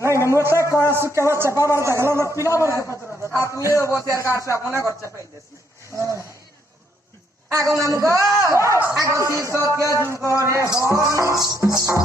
नाही मोठा कोळस केव्हा चपावर जगला मग पिलावर आपले बोत्यार काढसा पुन्हा घरच्या पहिलेच आगो नाम गो आगो सी सत्य जुगो रे हो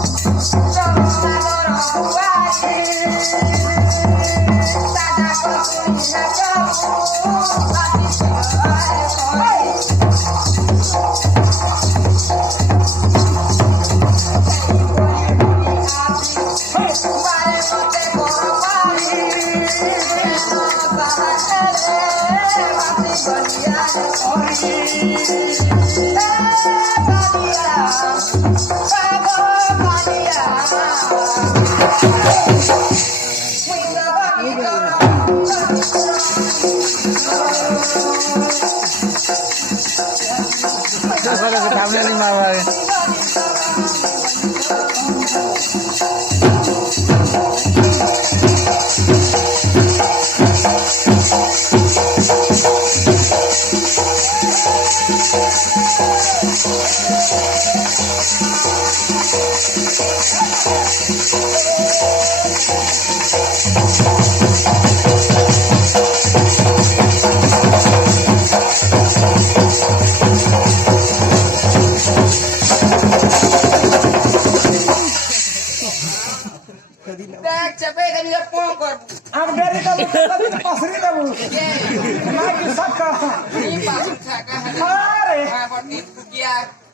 चंद्र रघुआई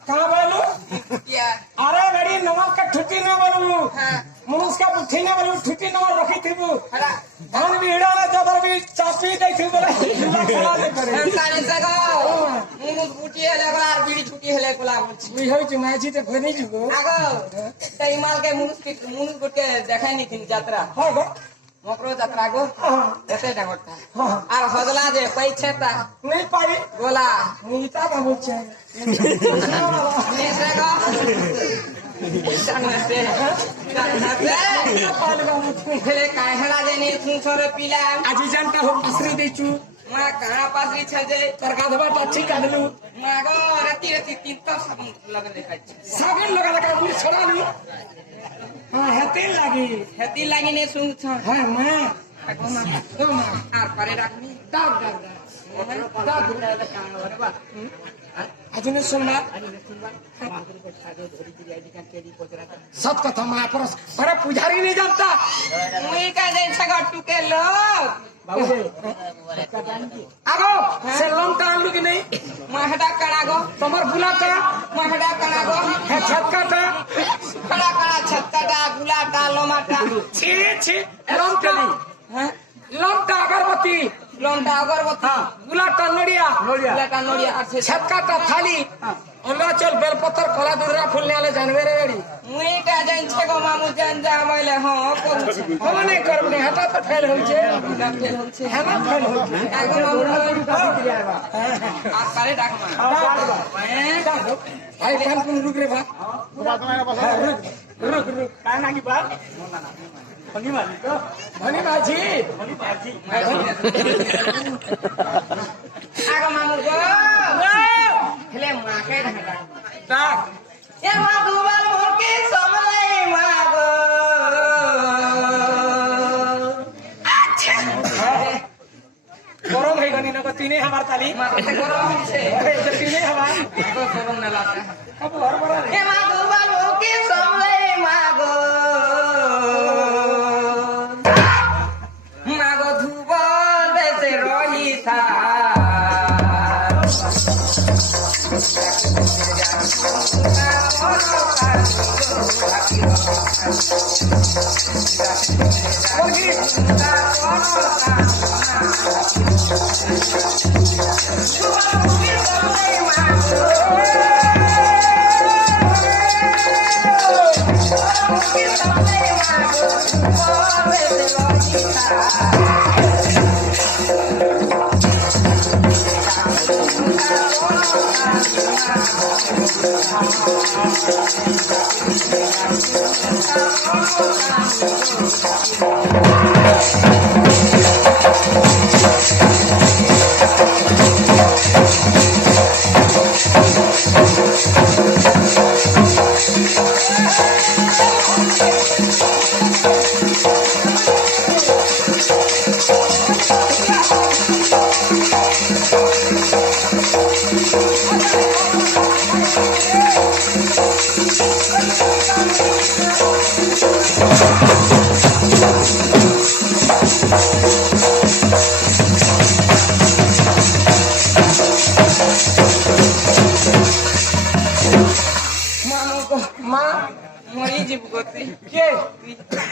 दादा को अरे गड़ी नमाज का छुट्टी न बोलू मनुष्य का बुद्धि न बोलू छुट्टी न रखी थी धान भी हिड़ा ना चादर भी चापी दे थी बोले खड़ा दे करे सारे जगह मुनुस बुटी है लेको आर बीड़ी छुट्टी है लेको ला मी होई छु मैची ते भनी जुगो आगो तई माल के मुनुस गुटे देखाई नहीं थी यात्रा हां गो मकरो यात्रा गो एते डागोटा आर हजला जे पैछे ता नहीं पाई गोला नीता का बुचे ने जगह जानते हेले काय हेला देने सुनसरे पिला आजी जानता हो पासरी देचू मा कहां पासरी छ जे तरका दबा पाछी काढलू मा गो रती रती तीन तो सब लगन देखाय साबन लगा लगा उनी छड़ालू हां हेती लागी ने सुन छ हां मां आर करे राखनी दाग अजून सुनना सब कथा महापुरुष पर पुजारी नहीं जानता मुई का दे छगा टुके लोग आगो से लंका आलू की नहीं महडा कणागो तमर बुलाता महडा कणागो है छक्काटा खड़ा खड़ा छक्काटा गुलाटा लोमाटा छी छी लंका हां लंका अगरबत्ती लंका अगरबत्ती गुलाटा नड़िया गुलाटा नड़िया अच्छे छक्काटा थाली अरुणाचल बेलपत्र कला दुर्रा फूलने वाले जानवर रेडी मुई का जाइन छगो मामू जान जा मैले हां कोन हम नहीं करबने हटा तो फेल होई छे है ना फेल होई आगो मामू आ करे डाकमा भाई कान कुन रुक रे बा रुक का ना की बात भनी माझी आगो मामू गो हेले माके ढाका ए मागो बाल मोके समलाई मागो अच्छा गरम है गनी न तीने हमार ताली माके गरम छे तीने हमार तो गरम न लाता अब हर बरा ए मागो बाल मोके समलाई मागो मागो धुबल बेसे रही था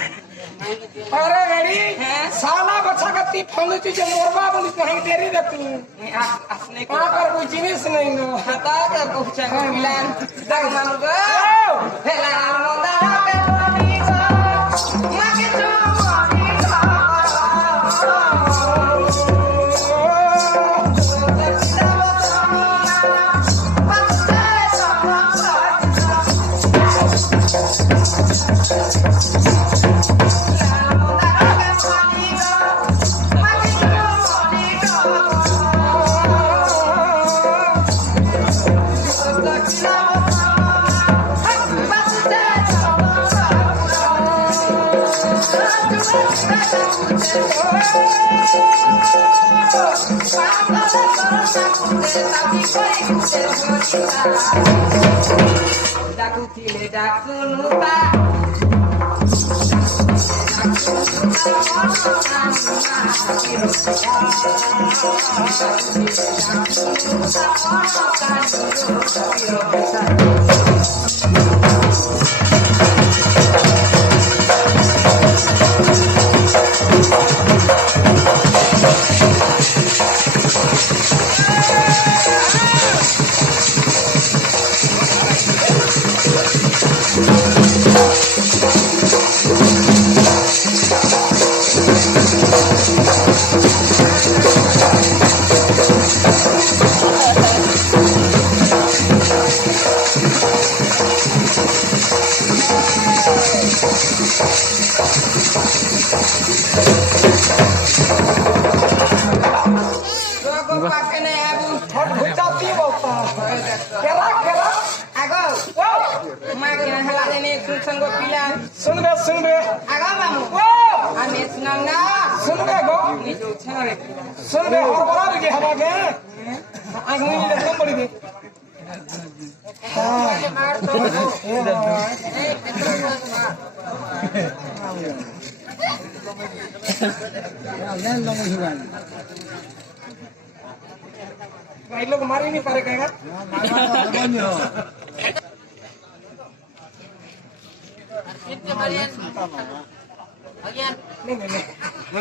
अरे रेडी साला बच्चा का ती फंद तुझे मोरबा बोली कहीं देरी दे तू असने को वहां पर कोई जिनिस नहीं नो हता कर पूछा मिलान तक मानो गो हेला मोदा पे बोली गो माके तो बोली Daku kile daku lupa Gogo pakene abu हट भुचाती बोलता केरा केरा ago makin hala dene संगो पिला सुन बे ago mamu वो ame sunangna सुन बे गो ni jo chare सुन बे और बड़ा के हवा के आंख में ले कम पड़ी दे भाई लोग मारी नहीं पारे कहेगा नहीं